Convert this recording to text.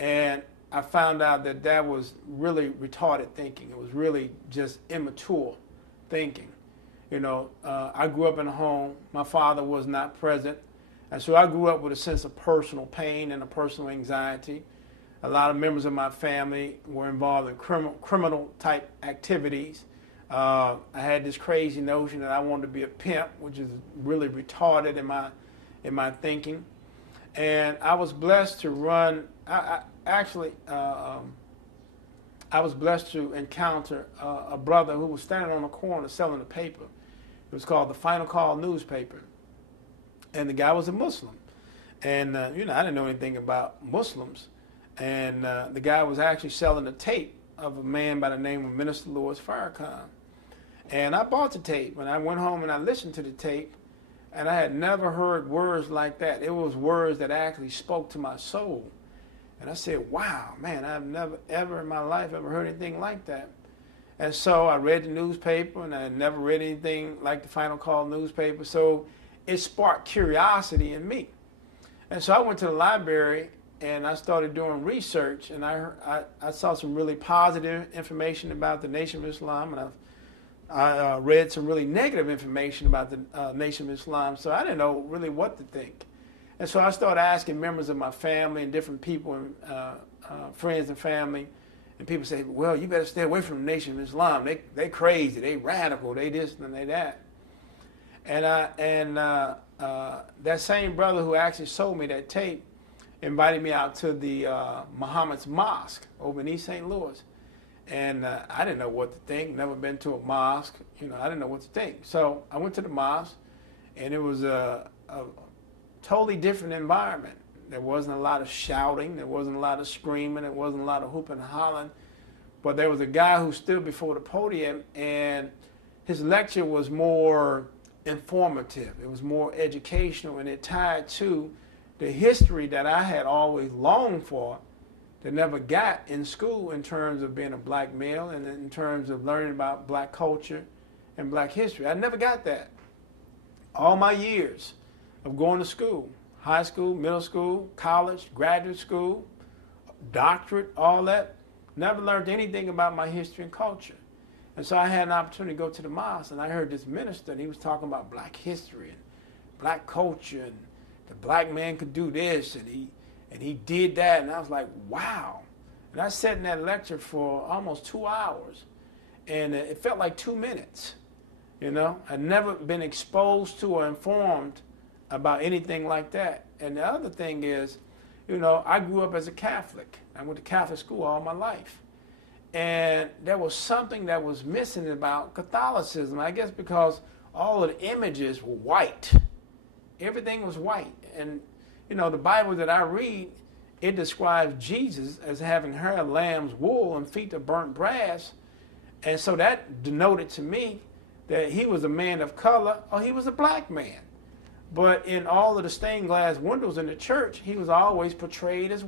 And I found out that that was really retarded thinking. It was really just immature thinking. I grew up in a home. My father was not present. And so I grew up with a sense of personal pain and a personal anxiety. A lot of members of my family were involved in criminal type activities. I had this crazy notion that I wanted to be a pimp, which is really retarded in my thinking. And I was blessed to run. I was blessed to encounter a brother who was standing on the corner selling a paper. It was called the Final Call newspaper. And the guy was a Muslim. And, I didn't know anything about Muslims. And the guy was actually selling a tape of a man by the name of Minister Louis Farrakhan. And I bought the tape, and I went home and I listened to the tape, and I had never heard words like that. It was words that actually spoke to my soul. And I said, wow, man, I've never, ever in my life ever heard anything like that. And so I read the newspaper, and I had never read anything like the Final Call newspaper. So it sparked curiosity in me. And so I went to the library, and I started doing research, and I saw some really positive information about the Nation of Islam, and I read some really negative information about the Nation of Islam, so I didn't know really what to think. And so I started asking members of my family and different people, friends and family, and people say, well, you better stay away from the Nation of Islam. They crazy, they radical, they this and they that. And that same brother who actually sold me that tape invited me out to the Muhammad's Mosque over in East St. Louis. And I didn't know what to think, never been to a mosque, I didn't know what to think. So I went to the mosque, and it was a totally different environment. There wasn't a lot of shouting, there wasn't a lot of screaming, there wasn't a lot of hooping and hollering. But there was a guy who stood before the podium, and his lecture was more informative. It was more educational, and it tied to the history that I had always longed for, that never got in school in terms of being a black male and in terms of learning about black culture and black history. I never got that. All my years of going to school, high school, middle school, college, graduate school, doctorate, all that, never learned anything about my history and culture. And so I had an opportunity to go to the mosque, and I heard this minister, and he was talking about black history and black culture, and the black man could do this, and he did that, and I was like, wow. And I sat in that lecture for almost 2 hours, and it felt like 2 minutes. I'd never been exposed to or informed about anything like that. And the other thing is, I grew up as a Catholic. I went to Catholic school all my life. And there was something that was missing about Catholicism, I guess because all of the images were white. Everything was white. And, the Bible that I read, it describes Jesus as having hair of lamb's wool and feet of burnt brass. And so that denoted to me that he was a man of color or he was a black man. But in all of the stained glass windows in the church, he was always portrayed as